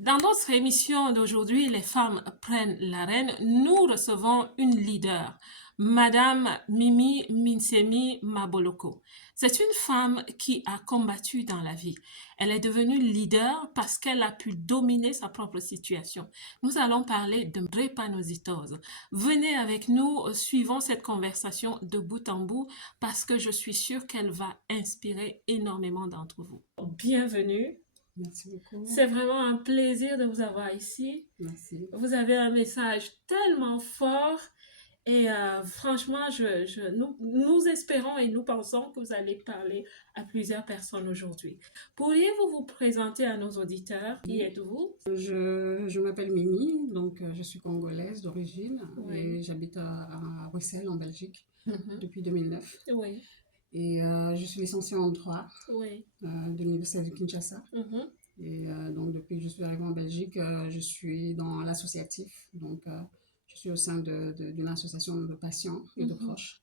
Dans notre émission d'aujourd'hui, Les femmes prennent l'arène, nous recevons une leader, Madame Mimi Minsemi Maboloko. C'est une femme qui a combattu dans la vie. Elle est devenue leader parce qu'elle a pu dominer sa propre situation. Nous allons parler de drépanocytose. Venez avec nous, suivons cette conversation de bout en bout parce que je suis sûre qu'elle va inspirer énormément d'entre vous. Bienvenue. Merci beaucoup. C'est vraiment un plaisir de vous avoir ici. Merci. Vous avez un message tellement fort et franchement, nous espérons et nous pensons que vous allez parler à plusieurs personnes aujourd'hui. Pourriez-vous vous présenter à nos auditeurs? Qui êtes-vous? Je m'appelle Mimi, donc je suis congolaise d'origine Oui. et j'habite à Bruxelles, en Belgique, depuis 2009. Oui, Et je suis licenciée en droit oui. de l'Université de Kinshasa. Et donc depuis que je suis arrivée en Belgique, je suis dans l'associatif. Donc je suis au sein d'une association de patients et de proches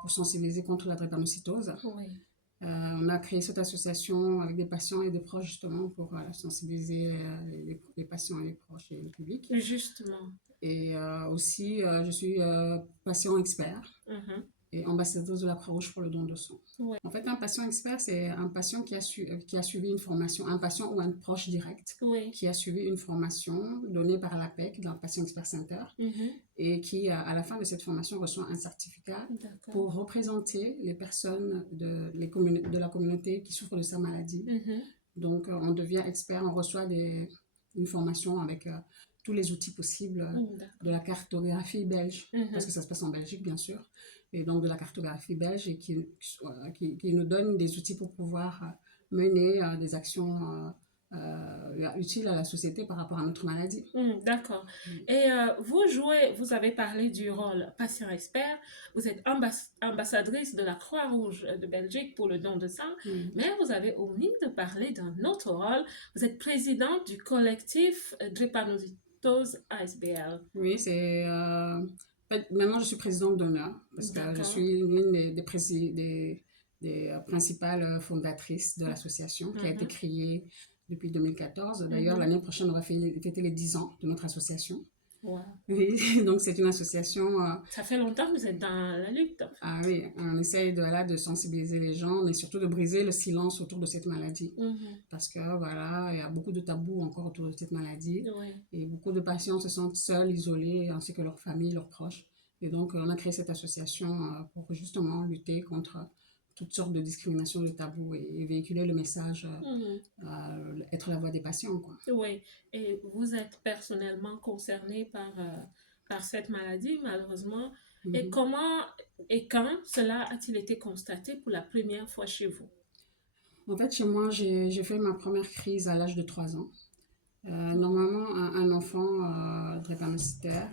pour sensibiliser contre la drépanocytose. Oui, On a créé cette association avec des patients et des proches justement pour sensibiliser les patients et les proches et le public. justement. Et aussi, je suis patient expert et ambassadrice de la Croix-Rouge pour le don de sang. Oui, En fait, un patient expert, c'est un patient qui a suivi une formation, un patient ou un proche direct oui. qui a suivi une formation donnée par l'APEC, dans le Patient Expert Center, et qui, à la fin de cette formation, reçoit un certificat D'accord. pour représenter les personnes de la communauté qui souffrent de sa maladie. Donc, on devient expert, on reçoit une formation avec tous les outils possibles de la cartographie belge, parce que ça se passe en Belgique, bien sûr, et donc de la cartographie belge, et qui nous donne des outils pour pouvoir mener des actions utiles à la société par rapport à notre maladie. D'accord. Et vous avez parlé du rôle patient expert, vous êtes ambassadrice de la Croix-Rouge de Belgique pour le don de sang, mais vous avez omis de parler d'un autre rôle. Vous êtes présidente du collectif Drépanocytose ASBL. Oui, c'est... maintenant, je suis présidente d'honneur, parce que je suis l'une des principales fondatrices de l'association qui a été créée depuis 2014. D'ailleurs, l'année prochaine, on va fêter les 10 ans de notre association. Wow. Oui, donc c'est une association... Ça fait longtemps que vous êtes dans la lutte. Ah oui, on essaye de sensibiliser les gens, mais surtout de briser le silence autour de cette maladie. Parce que voilà, il y a beaucoup de tabous encore autour de cette maladie. Oui. Et beaucoup de patients se sentent seuls, isolés, ainsi que leurs familles, leurs proches. Et donc, on a créé cette association pour justement lutter contre toutes sortes de discriminations, de tabous et véhiculer le message, être la voix des patients, quoi. Oui, et vous êtes personnellement concerné par cette maladie, malheureusement. Et comment et quand cela a-t-il été constaté pour la première fois chez vous? En fait, chez moi, j'ai fait ma première crise à l'âge de 3 ans. Normalement, un enfant drépanocytaire,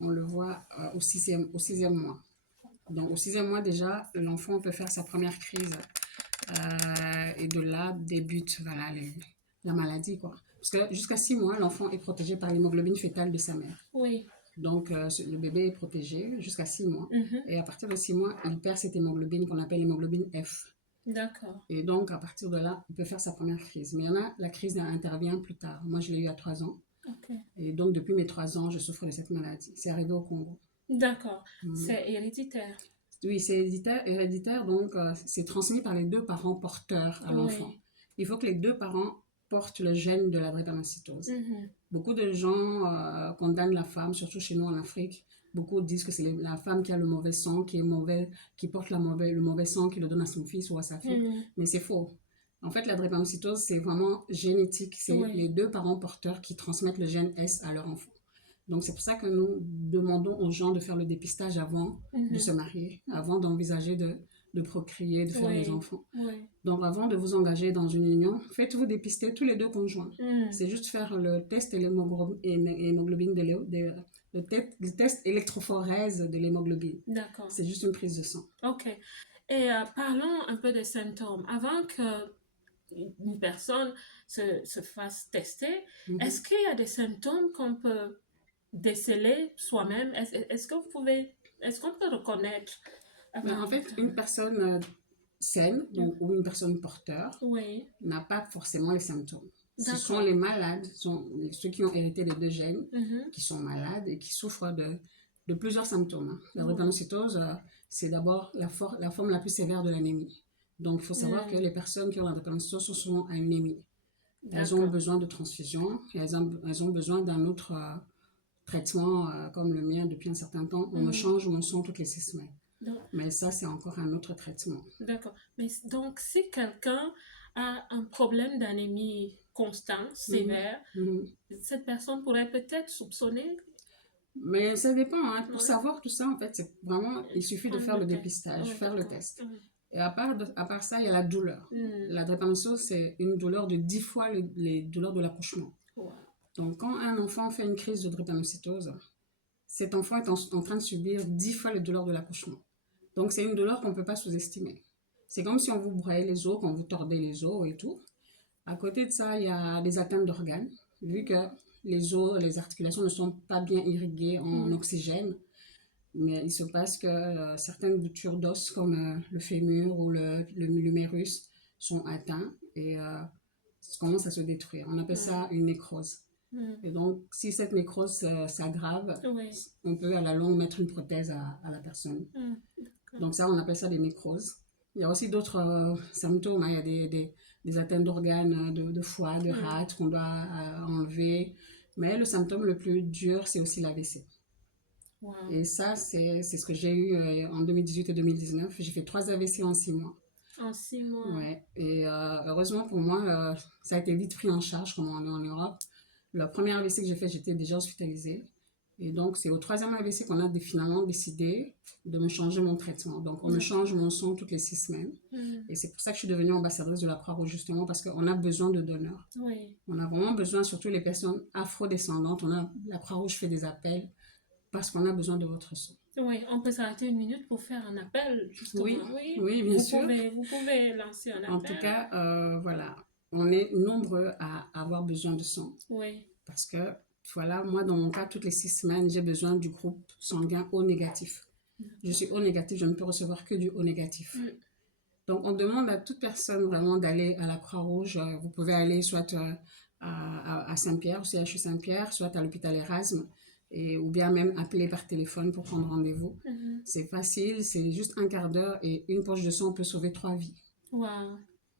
on le voit au sixième mois. Donc, au sixième mois, déjà, l'enfant peut faire sa première crise. Et de là débute voilà, la maladie, quoi. Parce que jusqu'à 6 mois, l'enfant est protégé par l'hémoglobine fétale de sa mère. Oui. Donc, le bébé est protégé jusqu'à 6 mois. Et à partir de 6 mois, il perd cette hémoglobine qu'on appelle l'hémoglobine F. D'accord. Et donc, à partir de là, il peut faire sa première crise. Mais il y en a, la crise intervient plus tard. Moi, je l'ai eu à 3 ans. Okay. Et donc, depuis mes 3 ans, je souffre de cette maladie. C'est arrivé au Congo. D'accord. C'est héréditaire. Oui, c'est héréditaire, donc c'est transmis par les deux parents porteurs à l'enfant. Il faut que les deux parents portent le gène de la drépanocytose. Beaucoup de gens condamnent la femme, surtout chez nous en Afrique. Beaucoup disent que c'est la femme qui a le mauvais sang, qui porte le mauvais sang, qui le donne à son fils ou à sa fille. Mais c'est faux. En fait, la drépanocytose, c'est vraiment génétique. C'est les deux parents porteurs qui transmettent le gène S à leur enfant. Donc, c'est pour ça que nous demandons aux gens de faire le dépistage avant de se marier, avant d'envisager de procréer, de faire des enfants. Donc, avant de vous engager dans une union, faites-vous dépister tous les deux conjoints. C'est juste faire le test hémoglobine le test électrophorèse de l'hémoglobine. D'accord. C'est juste une prise de sang. OK. Et parlons un peu des symptômes. Avant qu'une personne se fasse tester, est-ce qu'il y a des symptômes qu'on peut déceler soi-même? Est-ce qu'on peut reconnaître? En fait, une personne saine, donc, ou une personne porteur, n'a pas forcément les symptômes. Ce sont les malades, ceux qui ont hérité des deux gènes, qui sont malades et qui souffrent de plusieurs symptômes. La drépanocytose, c'est d'abord la forme la plus sévère de l'anémie. Donc, il faut savoir que les personnes qui ont la drépanocytose sont souvent anémies. Elles ont besoin de transfusion et elles ont besoin d'un autre traitement comme le mien depuis un certain temps. On me change mon sang toutes les 6 semaines. Mais ça, c'est encore un autre traitement. D'accord. Mais donc, si quelqu'un a un problème d'anémie constant, sévère, cette personne pourrait peut-être soupçonner. Mais ça dépend. Hein. Pour savoir tout ça, en fait, c'est vraiment, il suffit de faire le dépistage, faire le test. Et à part ça, il y a la douleur. La drépanocytose, c'est une douleur de 10 fois les douleurs de l'accouchement. Donc, quand un enfant fait une crise de drépanocytose, cet enfant est en train de subir 10 fois les douleurs de l'accouchement. Donc, c'est une douleur qu'on ne peut pas sous-estimer. C'est comme si on vous broyait les os, quand vous tordez les os et tout. À côté de ça, il y a des atteintes d'organes. Vu que les os, les articulations ne sont pas bien irriguées en oxygène, mais il se passe que certaines boutures d'os, comme le fémur ou l'humérus, sont atteints et commencent à se détruire. On appelle ça une nécrose. Et donc, si cette nécrose s'aggrave, on peut à la longue mettre une prothèse à la personne. Donc ça, on appelle ça des nécroses. Il y a aussi d'autres symptômes. Hein. Il y a des atteintes d'organes, de foie, de rate qu'on doit enlever. Mais le symptôme le plus dur, c'est aussi l'AVC. Et ça, c'est ce que j'ai eu en 2018 et 2019. J'ai fait 3 AVC en 6 mois. En 6 mois. Ouais. Et heureusement pour moi, ça a été vite pris en charge, comme on est en Europe. Le premier AVC que j'ai fait, j'étais déjà hospitalisée. Et donc, c'est au 3e AVC qu'on a finalement décidé de me changer mon traitement. Donc, on me change mon sang toutes les 6 semaines. Et c'est pour ça que je suis devenue ambassadrice de la Croix-Rouge, justement, parce qu'on a besoin de donneurs. On a vraiment besoin, surtout les personnes afrodescendantes. La Croix-Rouge fait des appels parce qu'on a besoin de votre sang. Oui, on peut s'arrêter une minute pour faire un appel, justement. Oui, bien sûr. Vous pouvez lancer un appel. En tout cas, voilà, on est nombreux à avoir besoin de sang. Parce que, voilà, moi, dans mon cas, toutes les 6 semaines, j'ai besoin du groupe sanguin O négatif. Je suis O négatif, je ne peux recevoir que du O négatif. Donc, on demande à toute personne vraiment d'aller à la Croix-Rouge. Vous pouvez aller soit à Saint-Pierre, au CHU Saint-Pierre, soit à l'hôpital Erasme, ou bien même appeler par téléphone pour prendre rendez-vous. C'est facile, c'est juste un quart d'heure et une poche de sang peut sauver 3 vies.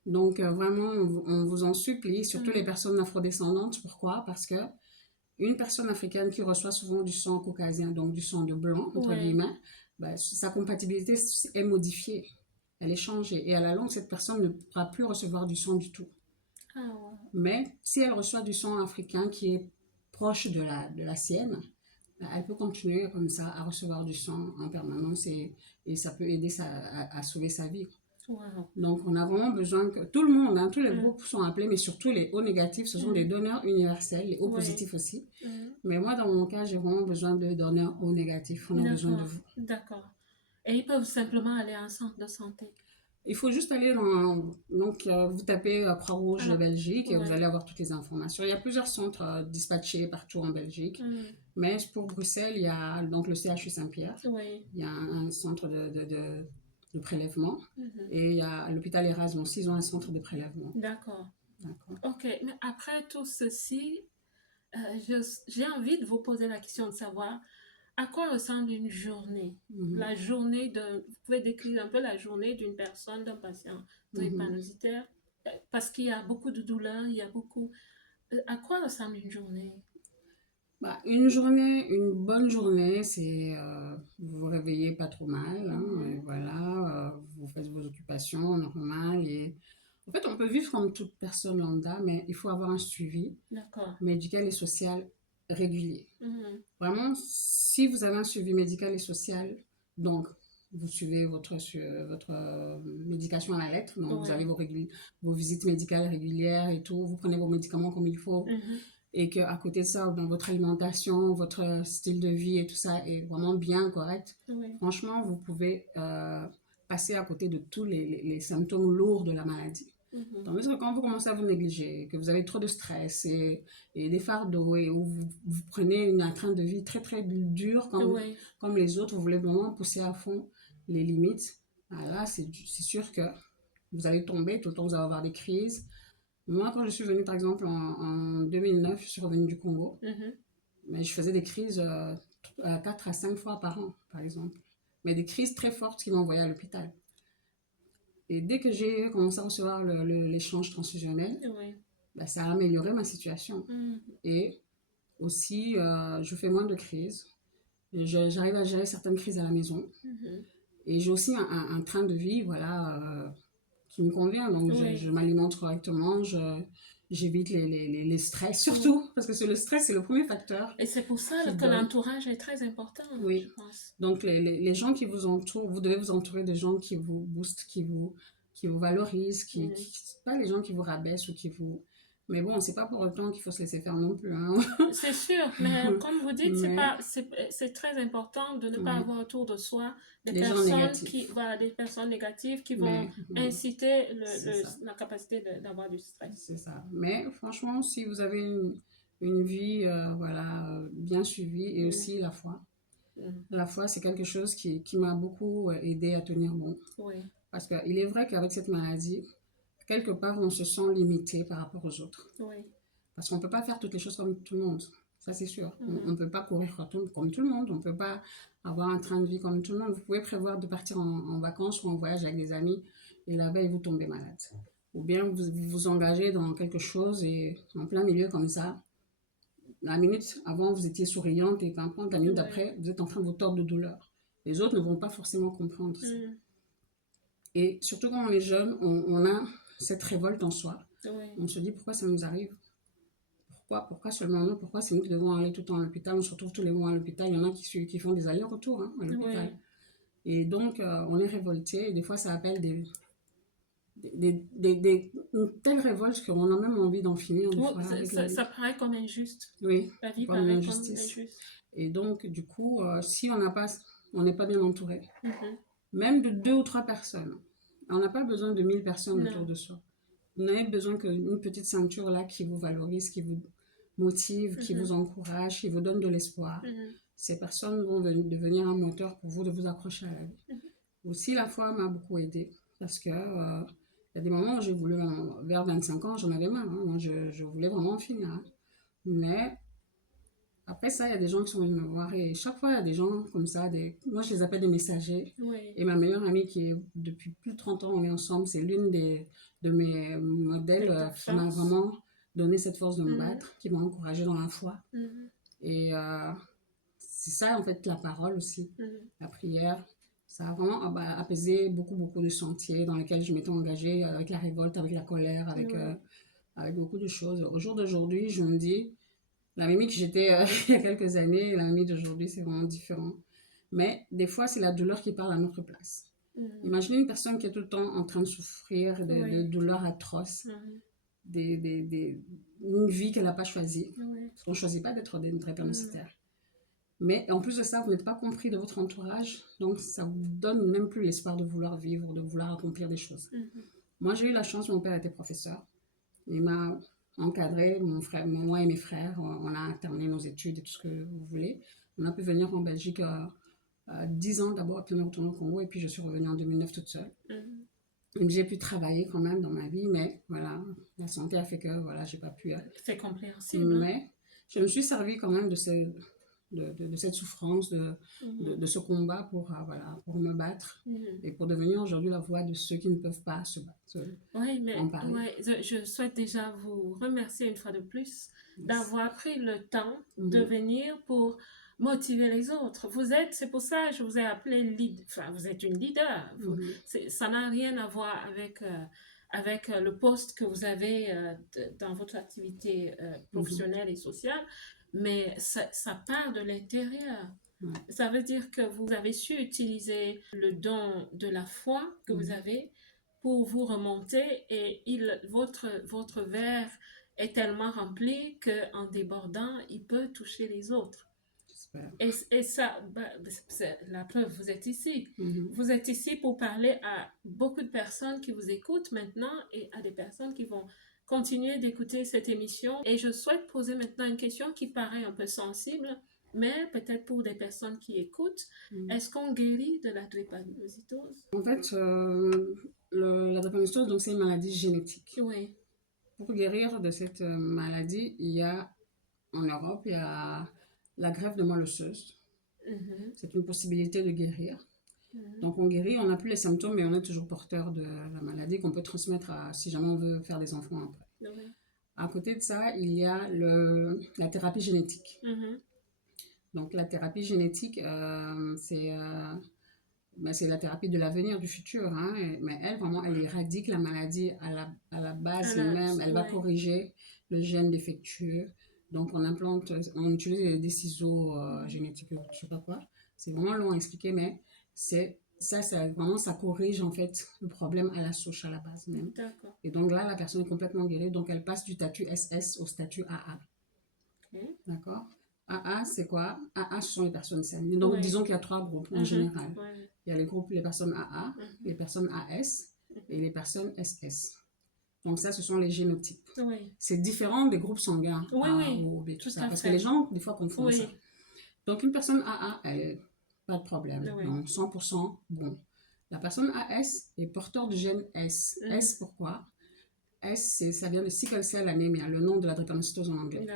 Donc, vraiment, on vous en supplie, surtout les personnes afrodescendantes. Pourquoi? Parce que une personne africaine qui reçoit souvent du sang caucasien, donc du sang de blanc, entre guillemets, sa compatibilité est modifiée. Elle est changée. Et à la longue, cette personne ne pourra plus recevoir du sang du tout. Mais si elle reçoit du sang africain qui est proche de la sienne, elle peut continuer comme ça à recevoir du sang en permanence et ça peut aider à sauver sa vie. Donc, on a vraiment besoin que tout le monde, hein, tous les groupes sont appelés, mais surtout les O négatifs, ce sont des donneurs universels, les O positifs aussi. Mais moi, dans mon cas, j'ai vraiment besoin de donneurs O négatifs. On a besoin de vous. D'accord. Et ils peuvent simplement aller à un centre de santé. Il faut juste aller donc, vous tapez Croix-Rouge de Belgique et vous allez avoir toutes les informations. Il y a plusieurs centres dispatchés partout en Belgique. Mais pour Bruxelles, il y a donc le CHU Saint-Pierre. Il y a un centre de prélèvement. Et il y a l'hôpital Erasme aussi, ils ont un centre de prélèvement. D'accord. Ok, mais après tout ceci, j'ai envie de vous poser la question de savoir à quoi ressemble une journée. La journée vous pouvez décrire un peu la journée d'une personne, d'un patient drépanocytaire, parce qu'il y a beaucoup de douleurs, il y a beaucoup... à quoi ressemble une journée? Une bonne journée, c'est vous vous réveillez pas trop mal, hein, et voilà, vous faites vos occupations normales. Et en fait, on peut vivre comme toute personne lambda, mais il faut avoir un suivi médical et social régulier. Vraiment, si vous avez un suivi médical et social, donc vous suivez votre médication à la lettre, donc vous avez vos visites médicales régulières et tout, vous prenez vos médicaments comme il faut. Et qu'à côté de ça, dans votre alimentation, votre style de vie et tout ça est vraiment bien correct, franchement, vous pouvez passer à côté de tous les symptômes lourds de la maladie. Tandis que quand vous commencez à vous négliger, que vous avez trop de stress et des fardeaux, et où vous prenez un train de vie très très dur comme les autres, vous voulez vraiment pousser à fond les limites, là c'est sûr que vous allez tomber, tout le temps vous allez avoir des crises. Moi, quand je suis venue, par exemple, en 2009, je suis revenue du Congo, mais je faisais des crises 4 à 5 fois par an, par exemple. Mais des crises très fortes qui m'envoyaient à l'hôpital. Et dès que j'ai commencé à recevoir l'échange transfusionnel, Oui. bah, ça a amélioré ma situation. Et aussi, je fais moins de crises. J'arrive à gérer certaines crises à la maison. Et j'ai aussi un train de vie, voilà, qui me convient. Donc, Oui. je m'alimente correctement, j'évite les stress, surtout, parce que c'est le stress, c'est le premier facteur Et c'est pour ça qui que donne. l'entourage est très important, je Oui. pense. Donc, les gens qui vous entourent, vous devez vous entourer de gens qui vous boostent, qui vous valorisent, pas les gens qui vous rabaissent ou qui vous... Mais bon, c'est pas pour autant qu'il faut se laisser faire non plus, hein. C'est sûr, mais comme vous dites, Mais, c'est très important de ne pas oui, avoir autour de soi les gens négatifs. voilà, des personnes négatives qui vont Mais, inciter c'est ça. la capacité d'avoir du stress. C'est ça. Mais franchement, si vous avez une vie voilà, bien suivie et aussi la foi. La foi, c'est quelque chose qui m'a beaucoup aidé à tenir bon. Oui. Parce qu'il est vrai qu'avec cette maladie, quelque part, on se sent limité par rapport aux autres. Oui. Parce qu'on ne peut pas faire toutes les choses comme tout le monde. Ça, c'est sûr. On ne peut pas courir comme tout le monde. On ne peut pas avoir un train de vie comme tout le monde. Vous pouvez prévoir de partir en vacances ou en voyage avec des amis et la veille, vous tombez malade. Ou bien vous vous engagez dans quelque chose et en plein milieu comme ça, la minute avant, vous étiez souriante et la minute d'après, vous êtes en train de vous tordre de douleur. Les autres ne vont pas forcément comprendre ça. Et surtout quand on est jeune, on a cette révolte en soi. Oui. On se dit pourquoi ça nous arrive? Pourquoi seulement nous? Pourquoi c'est nous qui devons aller tout le temps à l'hôpital? On se retrouve tous les mois à l'hôpital. Il y en a qui font des allers-retours à l'hôpital. Oui. Et donc, on est révolté. Et des fois, ça appelle une telle révolte qu'on a même envie d'en finir des fois avec la vie. Ça paraît comme injuste. Oui, La vie comme une paraît comme injustice. injuste. Et donc, du coup, si on n'est pas bien entouré, même de 2 ou 3 personnes, on n'a pas besoin de 1000 personnes autour de soi. Vous n'avez besoin qu'une petite ceinture là qui vous valorise, qui vous motive, qui vous encourage, qui vous donne de l'espoir. Ces personnes vont devenir un moteur pour vous de vous accrocher à la vie. Aussi, la foi m'a beaucoup aidée parce que il y a des moments où j'ai voulu, vers 25 ans, j'en avais marre. Hein. Moi, je voulais vraiment en finir. Hein. Mais après ça, il y a des gens qui sont venus me voir et chaque fois, il y a des gens comme ça, moi je les appelle des messagers. Oui. Et ma meilleure amie qui est depuis plus de 30 ans, on est ensemble, c'est l'une de mes modèles qui m'a vraiment donné cette force de me battre, qui m'a encouragée dans la foi. Et c'est ça en fait la parole aussi, la prière. Ça a vraiment apaisé beaucoup de sentiers dans lesquels je m'étais engagée avec la révolte, avec la colère, avec beaucoup de choses. Au jour d'aujourd'hui, je me dis, la Mimi que j'étais il y a quelques années et la Mimi d'aujourd'hui, c'est vraiment différent. Mais des fois, c'est la douleur qui parle à notre place. Imaginez une personne qui est tout le temps en train de souffrir de douleurs atroces, une vie qu'elle n'a pas choisie. On ne choisit pas d'être drépanocytaire. Mais en plus de ça, vous n'êtes pas compris de votre entourage, donc ça vous donne même plus l'espoir de vouloir vivre, de vouloir accomplir des choses. Moi, j'ai eu la chance, mon père était professeur. Il m'a encadré, moi et mes frères, on a terminé nos études et tout ce que vous voulez. On a pu venir en Belgique 10 ans d'abord, puis on est retourné au Congo, et puis je suis revenue en 2009 toute seule. Donc j'ai pu travailler quand même dans ma vie, mais voilà, la santé a fait que voilà, j'ai pas pu. C'est compréhensible. Mais je me suis servi quand même de cette souffrance, de ce combat pour me battre et pour devenir aujourd'hui la voix de ceux qui ne peuvent pas se battre. Oui, mais je souhaite déjà vous remercier une fois de plus d'avoir pris le temps de venir pour motiver les autres. C'est pour ça que je vous ai appelé vous êtes une leader. Ça n'a rien à voir avec le poste que vous avez dans votre activité professionnelle et sociale, mais ça part de l'intérieur. Ça veut dire que vous avez su utiliser le don de la foi que vous avez pour vous remonter et votre verre est tellement rempli qu'en débordant, il peut toucher les autres. Et ça, c'est la preuve, vous êtes ici. Vous êtes ici pour parler à beaucoup de personnes qui vous écoutent maintenant et à des personnes qui vont continuer d'écouter cette émission. Et je souhaite poser maintenant une question qui paraît un peu sensible, mais peut-être pour des personnes qui écoutent. Est-ce qu'on guérit de la drépanocytose? En fait, la drépanocytose, donc, c'est une maladie génétique. Oui. pour guérir de cette maladie, en Europe, il y a la greffe de moelle osseuse. C'est une possibilité de guérir. Donc on guérit, on n'a plus les symptômes, mais on est toujours porteur de la maladie qu'on peut transmettre si jamais on veut faire des enfants après. À côté de ça, il y a la thérapie génétique. Donc la thérapie génétique, c'est la thérapie de l'avenir, du futur. Hein, mais elle, vraiment, elle éradique la maladie à la base même. Elle va corriger le gène défectueux. Donc on utilise des ciseaux génétiques, je ne sais pas quoi. C'est vraiment long à expliquer, mais vraiment, ça corrige en fait le problème à la souche, à la base même. Et donc là, la personne est complètement guérie. Donc elle passe du statut SS au statut AA. D'accord? AA, c'est quoi? AA, ce sont les personnes saines. Donc disons qu'il y a 3 groupes en général. Il y a les personnes AA, les personnes AS et les personnes SS. Donc ça, ce sont les génotypes. C'est différent des groupes sanguins A, O, B, tout ça. Parce que les gens, des fois, confondent ça. Donc une personne AA, elle, pas de problème. Donc 100% bon. La personne AS est porteur du gène S. S, pourquoi? S, ça vient de sickle cell anemia, le nom de la drépanocytose en anglais.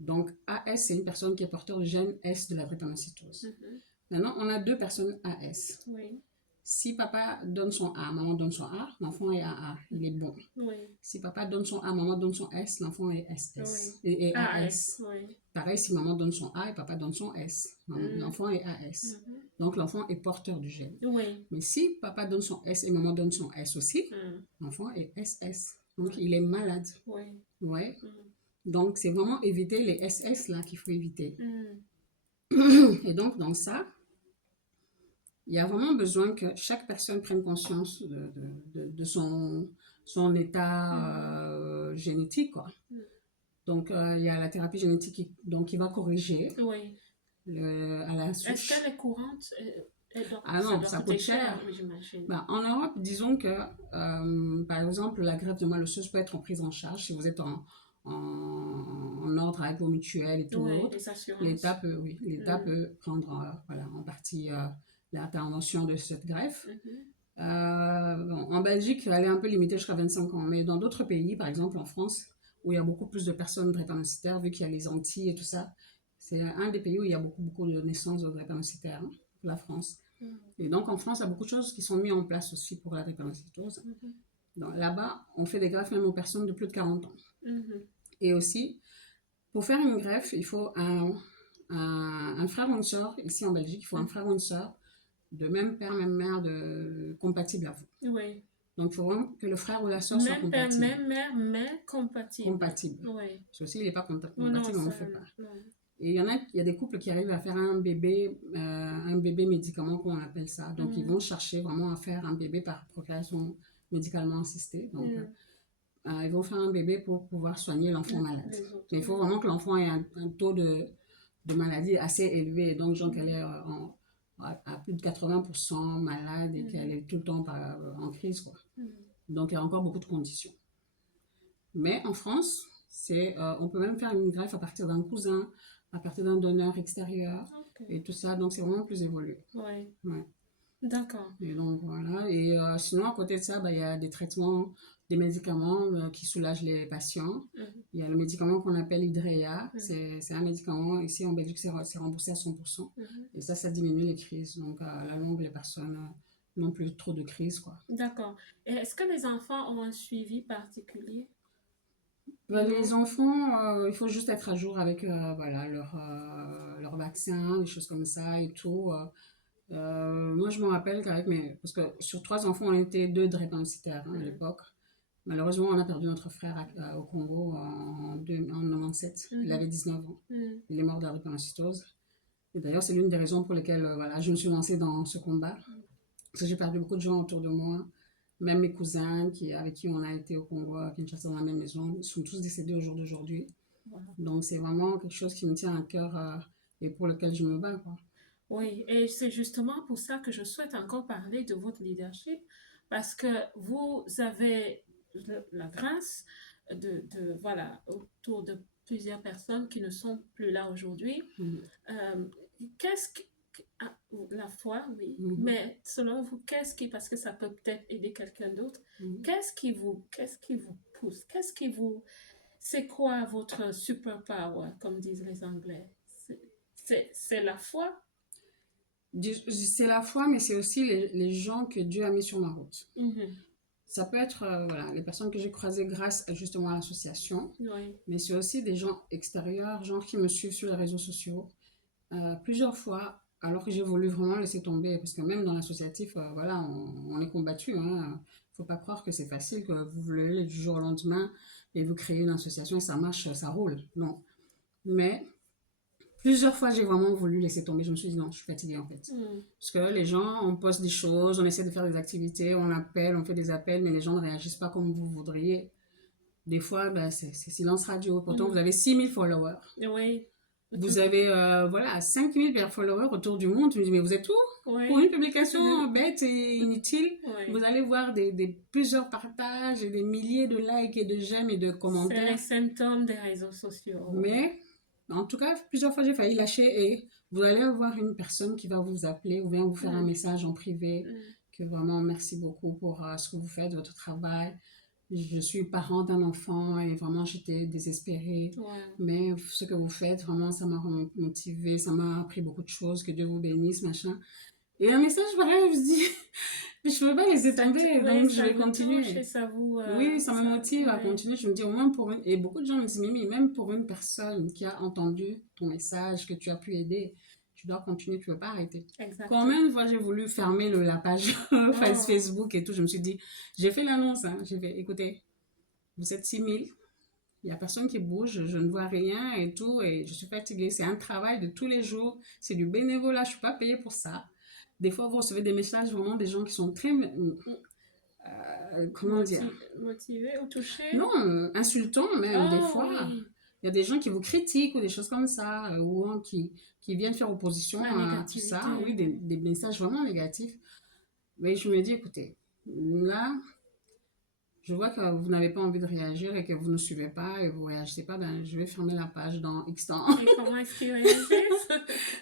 Donc AS, c'est une personne qui est porteur du gène S de la drépanocytose. Maintenant, on a 2 personnes AS. Si papa donne son A, maman donne son A, l'enfant est AA, il est bon. Si papa donne son A, maman donne son S, l'enfant est SS. Et AS. Pareil, si maman donne son A et papa donne son S, l'enfant est AS. Donc l'enfant est porteur du gène. Mais si papa donne son S et maman donne son S aussi, l'enfant est SS. Donc il est malade. Donc c'est vraiment éviter les SS là qu'il faut éviter. Et donc dans ça, il y a vraiment besoin que chaque personne prenne conscience de son état génétique, quoi. Donc, il y a la thérapie génétique qui va corriger à la souche. Est-ce qu'elle est courante? Ah non, ça coûte cher. En Europe, disons que, par exemple, la greffe de moelle osseuse peut être prise en charge si vous êtes en ordre avec vos mutuelles et tout l'autre. L'État peut prendre en partie l'intervention de cette greffe. En Belgique, elle est un peu limitée jusqu'à 25 ans, mais dans d'autres pays, par exemple en France, où il y a beaucoup plus de personnes drépanocytaires, vu qu'il y a les Antilles et tout ça, c'est un des pays où il y a beaucoup de naissances de drépanocytaires, la France. Et donc en France, il y a beaucoup de choses qui sont mises en place aussi pour la drépanocytose. Là-bas, on fait des greffes même aux personnes de plus de 40 ans. Et aussi, pour faire une greffe, il faut un frère ou une soeur, ici en Belgique, il faut un frère ou une soeur de même père, même mère, compatible à vous. Donc, il faut vraiment que le frère ou la soeur soit compatible. Même mère, mais compatible. Compatible. Parce que s'il n'est pas compatible, on ne fait pas. Et il y a des couples qui arrivent à faire un bébé médicament, qu'on appelle ça. Donc, ils vont chercher vraiment à faire un bébé par procréation médicalement assistée. Donc, ils vont faire un bébé pour pouvoir soigner l'enfant malade. Mais il faut vraiment que l'enfant ait un taux de maladie assez élevé. Donc, genre qu'elle est à plus de 80% malade et qu'elle est tout le temps en crise, quoi. Donc il y a encore beaucoup de conditions. Mais en France, on peut même faire une greffe à partir d'un cousin, à partir d'un donneur extérieur et tout ça. Donc c'est vraiment plus évolué. D'accord. Et donc voilà. Et sinon, à côté de ça, il y a des traitements, des médicaments qui soulagent les patients. Il y a le médicament qu'on appelle Hydrea. C'est un médicament, ici en Belgique, c'est remboursé à 100%. Et ça diminue les crises. Donc à la longue, les personnes n'ont plus trop de crises, quoi. D'accord. Et est-ce que les enfants ont un suivi particulier? Les enfants, il faut juste être à jour avec leur vaccin, des choses comme ça et tout. Moi, je me rappelle parce que sur 3 enfants, on était 2 drépanocytaires à l'époque. Malheureusement, on a perdu notre frère au Congo en 97. Il avait 19 ans. Il est mort de la drépanocytose. Et d'ailleurs, c'est l'une des raisons pour lesquelles je me suis lancée dans ce combat. Parce que j'ai perdu beaucoup de gens autour de moi. Même mes cousins avec qui on a été au Congo, à Kinshasa, dans la même maison, ils sont tous décédés au jour d'aujourd'hui. Donc, c'est vraiment quelque chose qui me tient à cœur et pour lequel je me bats, quoi. Oui, et c'est justement pour ça que je souhaite encore parler de votre leadership, parce que vous avez la grâce autour de plusieurs personnes qui ne sont plus là aujourd'hui. La foi, oui. Mhm. Mais selon vous, parce que ça peut peut-être aider quelqu'un d'autre, Mhm. qu'est-ce qui vous pousse? C'est quoi votre superpower, comme disent les Anglais? C'est la foi? C'est la foi, mais c'est aussi les gens que Dieu a mis sur ma route. Mhm. Ça peut être voilà, les personnes que j'ai croisées grâce justement à l'association, Oui. mais c'est aussi des gens extérieurs, gens qui me suivent sur les réseaux sociaux. Plusieurs fois, alors que j'ai voulu vraiment laisser tomber, parce que même dans l'associatif, voilà, on est combattu. Hein. Faut pas croire que c'est facile, que vous voulez du jour au lendemain et vous créez une association et ça marche, ça roule. Non. Mais plusieurs fois, j'ai vraiment voulu laisser tomber. Je me suis dit non, je suis fatiguée en fait. Mm. Parce que les gens, on poste des choses, on essaie de faire des activités, on appelle, on fait des appels, mais les gens ne réagissent pas comme vous voudriez. Des fois, ben, c'est silence radio. Pourtant, vous avez 6000 followers. Oui. Vous avez voilà, 5000 followers autour du monde. Je me dis, mais vous êtes où? Oui. Pour une publication bête et inutile, Oui. vous allez voir plusieurs partages et des milliers de likes et de j'aime et de C'est commentaires. les symptômes des réseaux sociaux. Mais, en tout cas, plusieurs fois, j'ai failli lâcher et vous allez avoir une personne qui va vous appeler ou bien vous faire un message en privé que vraiment, merci beaucoup pour ce que vous faites, votre travail. Je suis parent d'un enfant et vraiment j'étais désespérée. Ouais. Mais ce que vous faites, vraiment, ça m'a motivée, ça m'a appris beaucoup de choses. Que Dieu vous bénisse, machin. Et un message pareil, je me dis, mais je ne peux pas laisser tomber, donc je vais continuer. Ça vous, oui, ça me motive à continuer. Je me dis, au moins pour une... Et beaucoup de gens me disent, Mimi, même pour une personne qui a entendu ton message, que tu as pu aider, tu dois continuer, tu ne peux pas arrêter. Exactement. Combien de fois j'ai voulu fermer la page Facebook et tout, je me suis dit, j'ai fait l'annonce, hein, j'ai fait, écoutez, vous êtes 6000, il n'y a personne qui bouge, je ne vois rien et tout, et je suis fatiguée. C'est un travail de tous les jours, c'est du bénévolat, je ne suis pas payée pour ça. Des fois, vous recevez des messages vraiment des gens qui sont très... comment dire? Motivés ou touchés? Non, insultants même, des fois. Oui. Il y a des gens qui vous critiquent ou des choses comme ça, ou qui viennent faire opposition à tout ça. Oui, des messages vraiment négatifs. Mais je me dis, écoutez, là, je vois que vous n'avez pas envie de réagir et que vous ne suivez pas et vous ne réagissez pas, ben, je vais fermer la page dans X temps. Et comment est-ce qu'ils réagissent?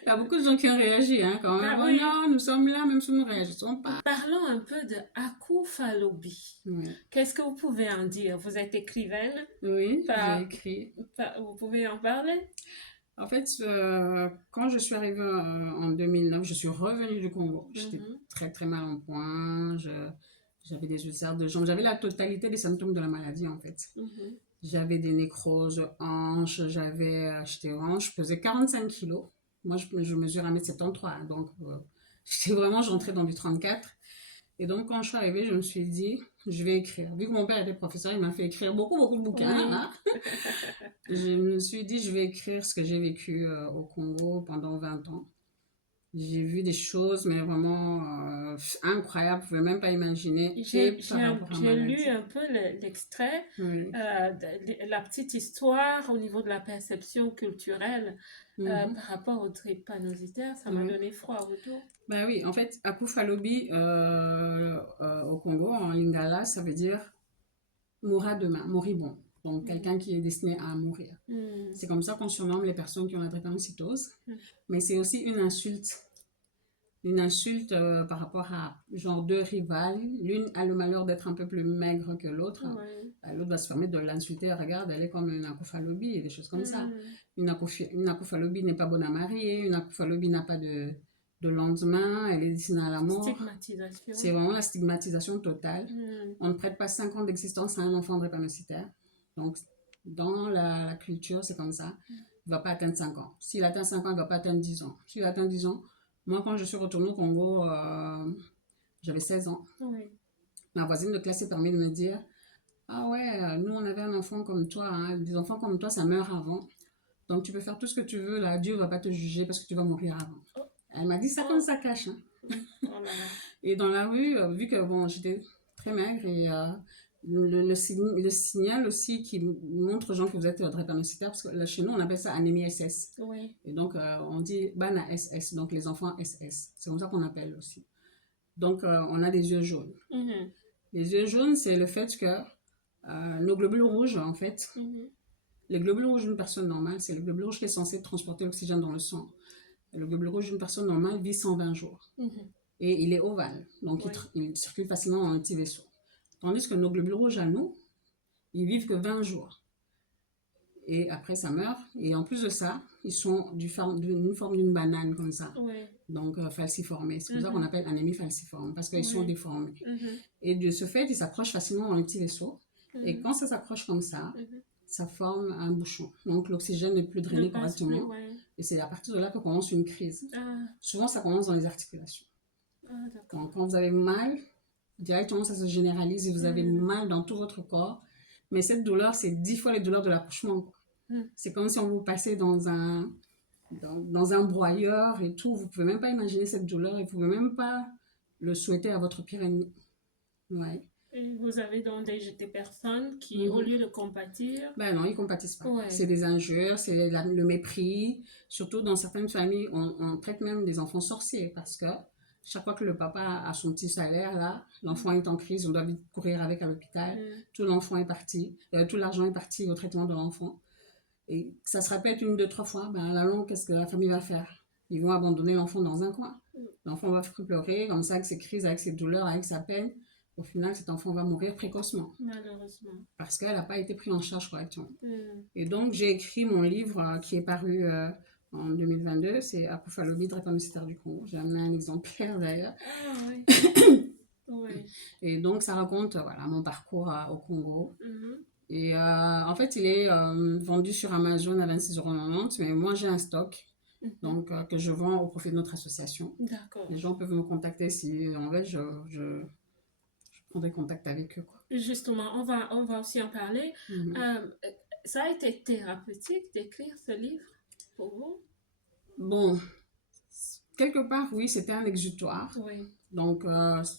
Il y a beaucoup de gens qui ont réagi, hein, quand même. Oui. Non, nous sommes là, même si nous ne réagissons pas. Parlons un peu de Akufalobi. Oui. Qu'est-ce que vous pouvez en dire? Vous êtes écrivaine? Oui, j'ai écrit. Vous pouvez en parler? En fait, quand je suis arrivée en 2009, je suis revenue du Congo. J'étais très, très mal en point. J'avais des ulcères de jambes. J'avais la totalité des symptômes de la maladie, en fait. J'avais des nécroses hanches. J'étais orange. Je pesais 45 kilos. Moi, je mesure 1m73. Donc, je rentrais dans du 34. Et donc, quand je suis arrivée, je me suis dit, je vais écrire. Vu que mon père était professeur, il m'a fait écrire beaucoup, beaucoup de bouquins. Oui. Hein. Je me suis dit, je vais écrire ce que j'ai vécu au Congo pendant 20 ans. J'ai vu des choses, mais vraiment incroyables, je ne pouvais même pas imaginer. J'ai lu un peu l'extrait, oui. La petite histoire au niveau de la perception culturelle par rapport au drépanocytaire. Ça m'a donné froid au dos. Ben oui, en fait, Akufalobi au Congo, en lingala, ça veut dire mourra demain, moribond. Donc, quelqu'un qui est destiné à mourir. C'est comme ça qu'on surnomme les personnes qui ont la drépanocytose. Mais c'est aussi une insulte. Une insulte par rapport à genre deux rivales. L'une a le malheur d'être un peu plus maigre que l'autre. L'autre va se permettre de l'insulter. Regarde, elle est comme une akufalobi et des choses comme ça. Une akufalobi n'est pas bonne à marier. Une akufalobi n'a pas de lendemain. Elle est destinée à la mort. Stigmatisation. C'est vraiment la stigmatisation totale. On ne prête pas 5 ans d'existence à un enfant drépanocytaire. Donc, dans la culture, c'est comme ça. Il ne va pas atteindre 5 ans. S'il atteint 5 ans, il ne va pas atteindre 10 ans. S'il atteint 10 ans, moi, quand je suis retournée au Congo, j'avais 16 ans. Oui. Ma voisine de classe s'est permis de me dire, ah ouais, nous, on avait un enfant comme toi. Hein. Des enfants comme toi, ça meurt avant. Donc, tu peux faire tout ce que tu veux. Là, Dieu ne va pas te juger parce que tu vas mourir avant. Oh. Elle m'a dit ça comme ça cache. Hein. Oh là là. Et dans la rue, vu que bon, j'étais très maigre et le signal aussi qui montre aux gens que vous êtes drépanocytaire, parce que là, chez nous, on appelle ça anémie SS. Oui. Et donc, on dit Bana SS, donc les enfants SS. C'est comme ça qu'on appelle aussi. Donc, on a des yeux jaunes. Les yeux jaunes, c'est le fait que nos globules rouges, en fait, les globules rouges d'une personne normale, c'est le globule rouge qui est censé transporter l'oxygène dans le sang. Le globule rouge d'une personne normale vit 120 jours. Et il est ovale, donc il circule facilement dans un petit vaisseau. Tandis que nos globules rouges à nous, ils vivent que 20 jours. Et après, ça meurt. Et en plus de ça, ils sont d'une forme d'une banane comme ça. Donc, falciformés. C'est pour ça qu'on appelle anémie falciforme, parce qu'ils sont déformés. Et de ce fait, ils s'accrochent facilement dans le petit vaisseau. Et quand ça s'accroche comme ça forme un bouchon. Donc, l'oxygène n'est plus drainé correctement. Et c'est à partir de là que commence une crise. Souvent, ça commence dans les articulations. Donc, quand vous avez mal, directement, ça se généralise et vous avez mal dans tout votre corps. Mais cette douleur, c'est 10 fois les douleurs de l'accouchement. C'est comme si on vous passait dans un broyeur et tout. Vous ne pouvez même pas imaginer cette douleur et vous ne pouvez même pas le souhaiter à votre pire ennemi. Ouais. Et vous avez donc des personnes qui, au lieu de compatir... Ben non, ils ne compatissent pas. C'est des injures, c'est le mépris. Surtout dans certaines familles, on traite même des enfants sorciers parce que chaque fois que le papa a son petit salaire, là, l'enfant est en crise, on doit vite courir avec à l'hôpital. Tout l'enfant est parti, tout l'argent est parti au traitement de l'enfant. Et ça se répète 1, 2, 3 fois. Ben, à la longue, qu'est-ce que la famille va faire? Ils vont abandonner l'enfant dans un coin. L'enfant va pleurer, comme ça, avec ses crises, avec ses douleurs, avec sa peine. Au final, cet enfant va mourir précocement. Malheureusement. Parce qu'elle n'a pas été prise en charge correctement. Et donc, j'ai écrit mon livre qui est paru en 2022. C'est Apophalomie, drépanocytaire du Congo. J'ai amené un exemplaire d'ailleurs. Et donc, ça raconte mon parcours au Congo. Et en fait, il est vendu sur Amazon à 26,90 €. Mais moi, j'ai un stock. Donc, que je vends au profit de notre association. D'accord. Les gens peuvent me contacter si en fait je prendrai contact avec eux, quoi. Justement, on va aussi en parler. Ça a été thérapeutique d'écrire ce livre pour vous? Bon, quelque part, oui, c'était un exutoire. Donc,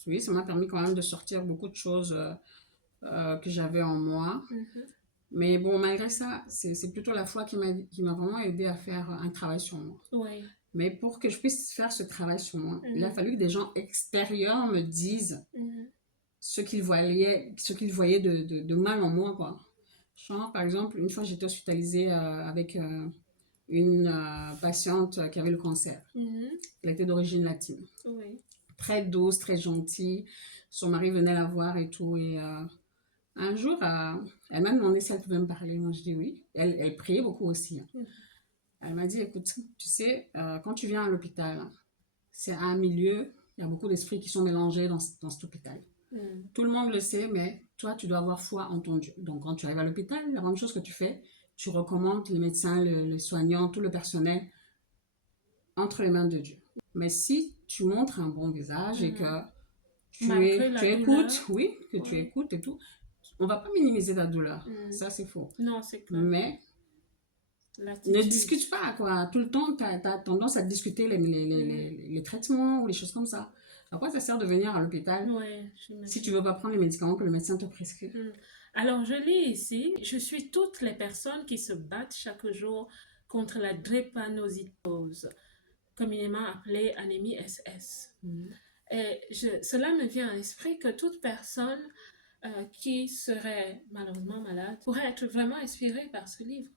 oui, ça m'a permis quand même de sortir beaucoup de choses que j'avais en moi. Mais bon, malgré ça, c'est plutôt la foi qui m'a vraiment aidé à faire un travail sur moi. Mais pour que je puisse faire ce travail sur moi, il a fallu que des gens extérieurs me disent ce qu'ils voyaient de mal en moi, quoi. Genre, par exemple, une fois, j'étais hospitalisée avec une patiente qui avait le cancer. Elle était d'origine latine. Très douce, très gentille. Son mari venait la voir et tout. Et un jour, elle m'a demandé si elle pouvait me parler. Moi, je dis oui. Elle priait beaucoup aussi. Elle m'a dit, écoute, tu sais, quand tu viens à l'hôpital, c'est un milieu, il y a beaucoup d'esprits qui sont mélangés dans cet hôpital. Tout le monde le sait, mais toi, tu dois avoir foi en ton Dieu. Donc, quand tu arrives à l'hôpital, la première chose que tu fais, tu recommandes les médecins, les soignants, tout le personnel entre les mains de Dieu. Mais si tu montres un bon visage et que tu écoutes, tu écoutes et tout, on ne va pas minimiser ta douleur. Ça, c'est faux. Non, c'est clair. Mais ne discute pas, quoi. Tout le temps, tu as tendance à discuter les traitements ou les choses comme ça. À quoi ça sert de venir à l'hôpital si tu ne veux pas prendre les médicaments que le médecin te prescrit? Alors, je lis ici, je suis toutes les personnes qui se battent chaque jour contre la drépanocytose, communément appelée anémie SS. Et cela me vient à l'esprit que toute personne qui serait malheureusement malade pourrait être vraiment inspirée par ce livre.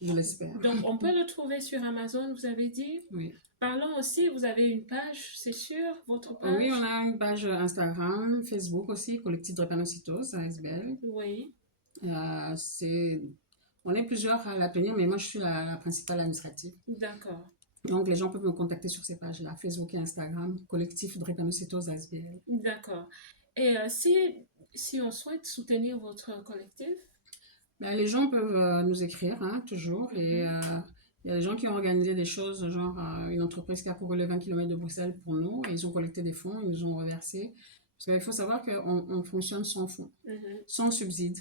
Je l'espère. Donc, on peut le trouver sur Amazon, vous avez dit? Oui. Parlons aussi, vous avez une page, c'est sûr, votre page? Oui, on a une page Instagram, Facebook aussi, Collectif Drépanocytose, ASBL. Oui. On est plusieurs à la tenir, mais moi, je suis la principale administrative. D'accord. Donc, les gens peuvent me contacter sur ces pages-là, Facebook et Instagram, Collectif Drépanocytose, ASBL. D'accord. Et si on souhaite soutenir votre collectif? Ben, les gens peuvent nous écrire, toujours, et il y a des gens qui ont organisé des choses, genre une entreprise qui a couru les 20 km de Bruxelles pour nous, et ils ont collecté des fonds, ils nous ont reversé. Parce qu'il faut savoir qu'on fonctionne sans fonds, sans subsides.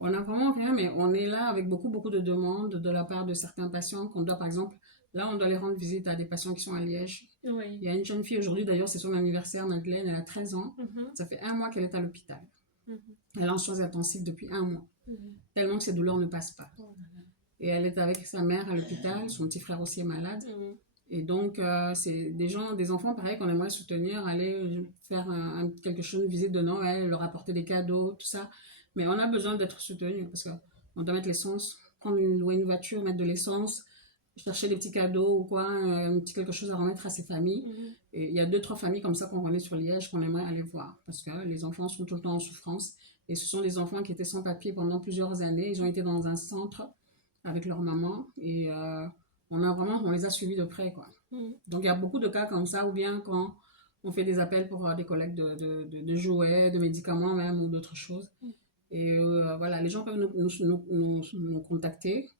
On n'a vraiment rien, mais on est là avec beaucoup, beaucoup de demandes de la part de certains patients qu'on doit, par exemple, là, on doit les rendre visite à des patients qui sont à Liège. Il y a une jeune fille aujourd'hui, d'ailleurs, c'est son anniversaire, Madeleine, elle a 13 ans. Ça fait 1 mois qu'elle est à l'hôpital. Elle est en soins intensifs depuis 1 mois, tellement que ses douleurs ne passent pas. Et elle est avec sa mère à l'hôpital, son petit frère aussi est malade. Et donc, c'est des enfants pareil qu'on aimerait soutenir, aller faire quelque chose, une visite de Noël, leur apporter des cadeaux, tout ça. Mais on a besoin d'être soutenus parce qu'on doit mettre l'essence, louer une voiture, mettre de l'essence. chercher des petits cadeaux ou quoi, un petit quelque chose à remettre à ses familles. Et il y a 2, 3 familles comme ça qu'on connaît sur Liège qu'on aimerait aller voir parce que les enfants sont tout le temps en souffrance et ce sont des enfants qui étaient sans papier pendant plusieurs années. Ils ont été dans un centre avec leur maman et on les a suivis de près, quoi. Donc il y a beaucoup de cas comme ça ou bien quand on fait des appels pour des collectes de jouets, de médicaments même ou d'autres choses. Et voilà, les gens peuvent nous contacter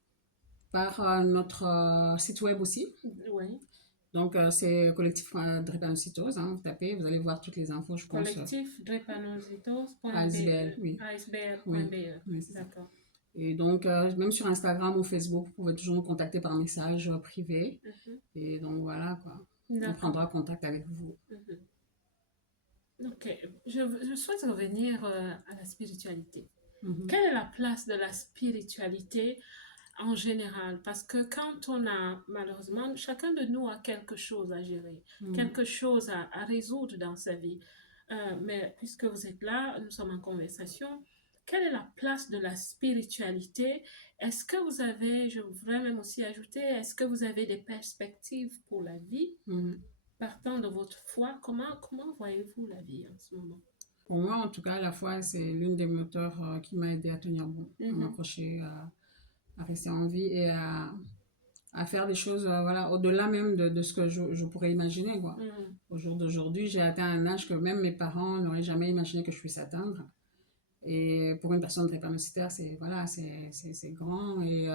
par notre site web aussi. Oui. Donc, c'est collectif drépanocytose. Hein, vous tapez, vous allez voir toutes les infos, je pense. Collectif drépanocytose.be. ASBL, oui. ASBL.be. Oui, D'accord. Et donc, même sur Instagram ou Facebook, vous pouvez toujours nous contacter par message privé. Et donc, voilà, quoi. On prendra contact avec vous. Ok. Je souhaite revenir à la spiritualité. Quelle est la place de la spiritualité en général? Parce que quand on a, malheureusement, chacun de nous a quelque chose à gérer, quelque chose à résoudre dans sa vie. Mais puisque vous êtes là, nous sommes en conversation. Quelle est la place de la spiritualité? Est-ce que vous avez, je voudrais même aussi ajouter, est-ce que vous avez des perspectives pour la vie? Partant de votre foi, comment voyez-vous la vie en ce moment? Pour moi, en tout cas, la foi, c'est l'une des moteurs qui m'a aidé à tenir bon, à m'accrocher, à rester en vie et à faire des choses voilà, au-delà même de ce que je pourrais imaginer. Quoi. Au jour d'aujourd'hui, j'ai atteint un âge que même mes parents n'auraient jamais imaginé que je puisse atteindre. Et pour une personne drépanocytaire, c'est voilà, c'est grand. Et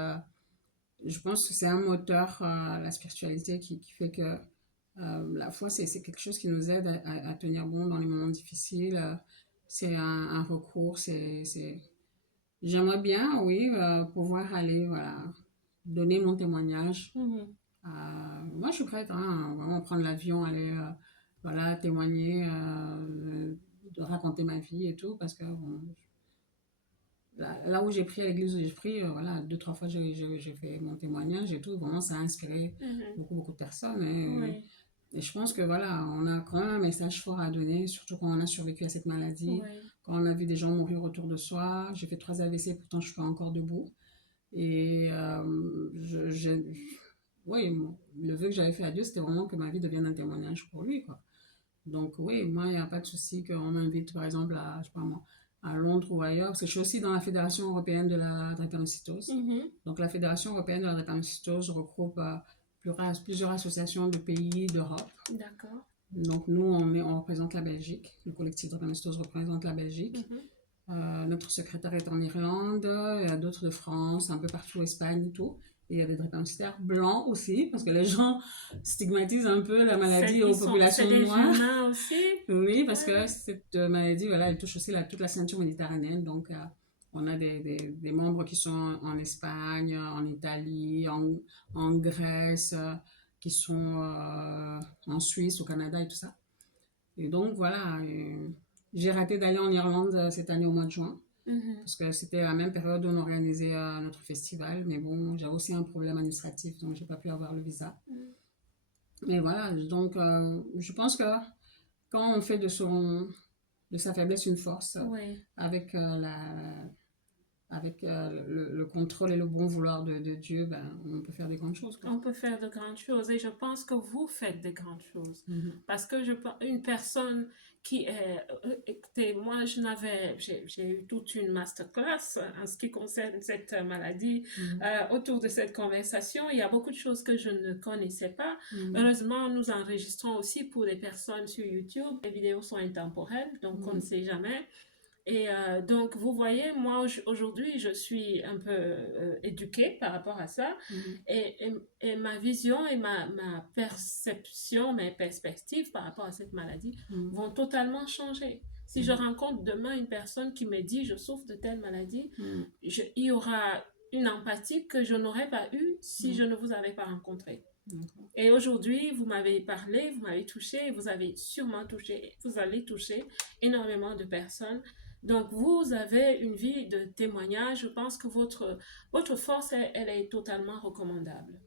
je pense que c'est un moteur, la spiritualité, qui fait que la foi, c'est quelque chose qui nous aide à tenir bon dans les moments difficiles. C'est un recours. J'aimerais bien, oui, pouvoir aller, voilà, donner mon témoignage. Moi, je suis prête, hein, vraiment prendre l'avion, aller, voilà, témoigner, de raconter ma vie et tout, parce que bon, là où j'ai pris, à l'église où j'ai pris, voilà, 2, 3 fois j'ai fait mon témoignage et tout, vraiment ça a inspiré beaucoup de personnes. Et je pense que voilà, on a quand même un message fort à donner, surtout quand on a survécu à cette maladie, quand on a vu des gens mourir autour de soi. J'ai fait 3 AVC, pourtant je suis encore debout. Et oui, le vœu que j'avais fait à Dieu, c'était vraiment que ma vie devienne un témoignage pour lui, quoi. Donc oui, moi, il n'y a pas de souci qu'on m'invite, par exemple, à, je sais pas moi, à Londres ou ailleurs, parce que je suis aussi dans la Fédération européenne de la drépanocytose. Donc la Fédération européenne de la drépanocytose regroupe plusieurs associations de pays d'Europe. D'accord. Donc nous, on représente la Belgique. Le collectif drépanocytose représente la Belgique. Notre secrétaire est en Irlande, il y a d'autres de France, un peu partout, Espagne et tout. Et il y a des drépanocytaires blancs aussi, parce que les gens stigmatisent un peu la maladie aux populations noires. C'est des aussi? Oui, parce que cette maladie, voilà, elle touche aussi toute la ceinture méditerranéenne. Donc, on a des membres qui sont en Espagne, en Italie, en Grèce, qui sont en Suisse, au Canada et tout ça. Et donc, voilà, j'ai raté d'aller en Irlande cette année au mois de juin. Parce que c'était la même période où on organisait notre festival. Mais bon, j'avais aussi un problème administratif, donc j'ai pas pu avoir le visa. Mais voilà, donc je pense que quand on fait de sa faiblesse une force, avec le contrôle et le bon vouloir de Dieu, ben, on peut faire des grandes choses. Quoi. On peut faire de grandes choses et je pense que vous faites de grandes choses. Parce que une personne qui est... écoutez, moi, j'ai eu toute une masterclass en ce qui concerne cette maladie autour de cette conversation. Il y a beaucoup de choses que je ne connaissais pas. Heureusement, nous enregistrons aussi pour des personnes sur YouTube. Les vidéos sont intemporelles, donc on ne sait jamais. Et donc, vous voyez, moi, aujourd'hui, je suis un peu éduquée par rapport à ça. Et ma vision et ma perception, mes perspectives par rapport à cette maladie vont totalement changer. Si je rencontre demain une personne qui me dit « je souffre de telle maladie », il y aura une empathie que je n'aurais pas eue si je ne vous avais pas rencontré. Et aujourd'hui, vous m'avez parlé, vous m'avez touché, vous avez sûrement touché, vous allez toucher énormément de personnes. Donc, vous avez une vie de témoignage. Je pense que votre force, elle est totalement recommandable.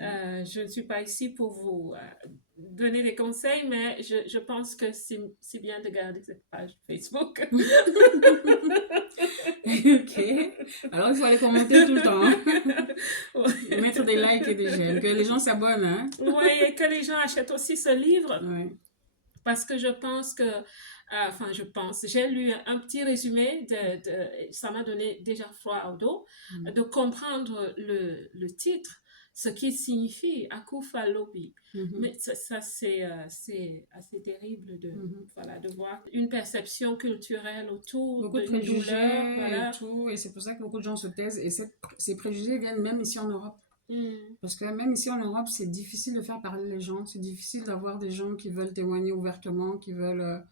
Je ne suis pas ici pour vous donner des conseils, mais je pense que c'est bien de garder cette page Facebook. Ok. Alors, il faut aller commenter tout le temps. Et mettre des likes et des j'aime. Que les gens s'abonnent. Hein? Oui, et que les gens achètent aussi ce livre. Ouais. Parce que je pense que, j'ai lu un petit résumé, ça m'a donné déjà froid au dos, de comprendre le titre, ce qu'il signifie, Akufa Lobby. Mais ça c'est assez terrible voilà, de voir une perception culturelle autour beaucoup de d'une préjugés douleur. Voilà. Et tout. Et c'est pour ça que beaucoup de gens se taisent. Et ces préjugés viennent même ici en Europe. Parce que même ici en Europe, c'est difficile de faire parler les gens. C'est difficile d'avoir des gens qui veulent témoigner ouvertement, qui veulent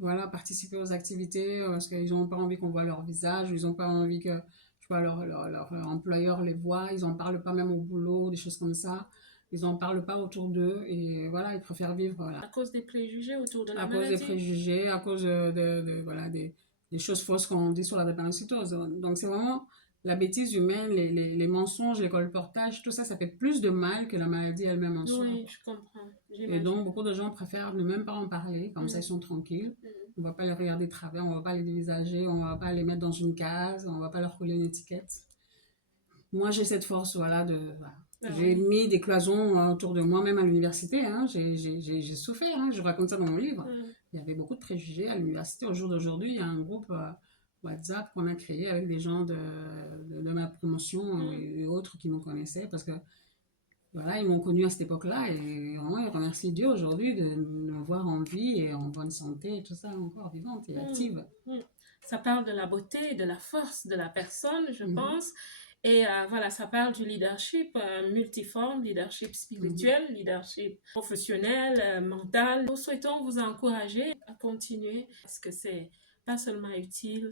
voilà, participer aux activités parce qu'ils n'ont pas envie qu'on voit leur visage, ils n'ont pas envie que je vois, leur employeur les voit, ils n'en parlent pas même au boulot, des choses comme ça. Ils n'en parlent pas autour d'eux et voilà, ils préfèrent vivre. Voilà. À cause des préjugés autour de la maladie. À cause des préjugés, à cause voilà, des choses fausses qu'on dit sur la drépanocytose. Donc c'est vraiment la bêtise humaine, les mensonges, les colportages, tout ça, ça fait plus de mal que la maladie elle-même en soi. Oui, je comprends. Et donc, beaucoup de gens préfèrent ne même pas en parler, comme ça ils sont tranquilles. On ne va pas les regarder de travers, on ne va pas les dévisager, on ne va pas les mettre dans une case, on ne va pas leur coller une étiquette. Moi, j'ai cette force, voilà, voilà. J'ai mis des cloisons autour de moi, même à l'université. Hein. J'ai souffert, hein. Je raconte ça dans mon livre. Il y avait beaucoup de préjugés à l'université. Au jour d'aujourd'hui, il y a un groupe WhatsApp qu'on a créé avec des gens de ma promotion et autres qui me connaissaient parce que voilà, ils m'ont connue à cette époque-là et vraiment, ils remercient Dieu aujourd'hui de me voir en vie et en bonne santé et tout ça, encore vivante et active. Ça parle de la beauté, de la force de la personne, je pense. Et voilà, ça parle du leadership multiforme, leadership spirituel, leadership professionnel, mental. Nous souhaitons vous encourager à continuer parce que c'est pas seulement utile,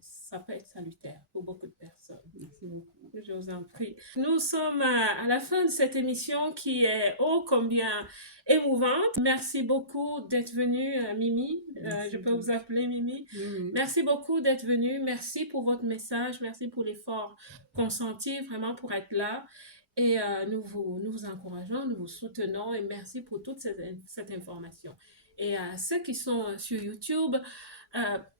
ça peut être salutaire pour beaucoup de personnes. Merci beaucoup. Je vous en prie. Nous sommes à la fin de cette émission qui est ô combien émouvante. Merci beaucoup d'être venue, Mimi. Je peux vous appeler Mimi. Merci beaucoup d'être venue. Merci pour votre message. Merci pour l'effort consenti vraiment pour être là. Et nous vous encourageons, nous vous soutenons et merci pour toute cette information. Et à ceux qui sont sur YouTube,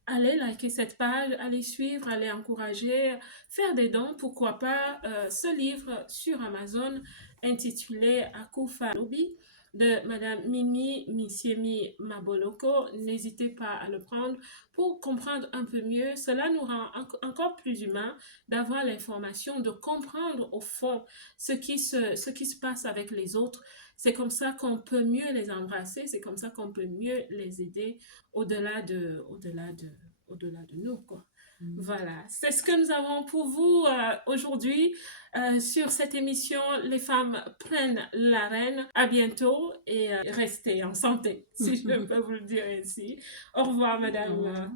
allez liker cette page, allez suivre, allez encourager, faire des dons, pourquoi pas. Ce livre sur Amazon intitulé Akufa Lobby de Madame Mimi Minsiemi Maboloko. N'hésitez pas à le prendre pour comprendre un peu mieux. Cela nous rend encore plus humains d'avoir l'information, de comprendre au fond ce qui se passe avec les autres. C'est comme ça qu'on peut mieux les embrasser, c'est comme ça qu'on peut mieux les aider au-delà de nous, quoi. Voilà, c'est ce que nous avons pour vous aujourd'hui sur cette émission Les femmes prennent l'arène. À bientôt et restez en santé, si je peux vous le dire ainsi. Au revoir, madame.